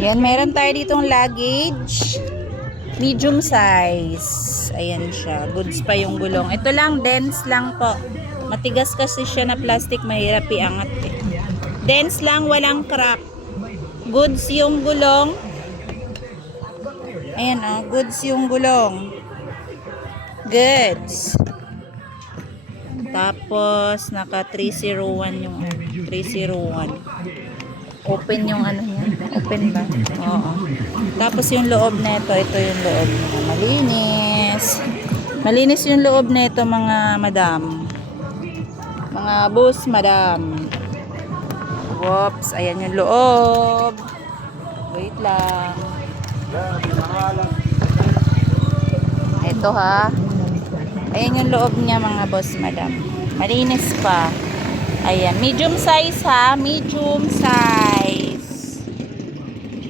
Yan, meron tayo ditong luggage. Medium size. Ayan siya. Goods pa yung gulong. Ito lang, dense lang po. Matigas kasi siya na plastic. Mahirap iangat eh. Dense lang, walang crack. Goods yung gulong. Ayan o, goods yung gulong. Goods. Tapos, naka 301 yung 301. Open yung ano niya. Open ba? Oo. Tapos yung loob nito, ito yung loob niya. Malinis. Malinis yung loob nito mga madam. Mga boss madam. Whoops, ayan yung loob. Wait lang. Ito ha. Ayan yung loob niya mga boss madam. Malinis pa. Ayan, medium size ha. Medium size.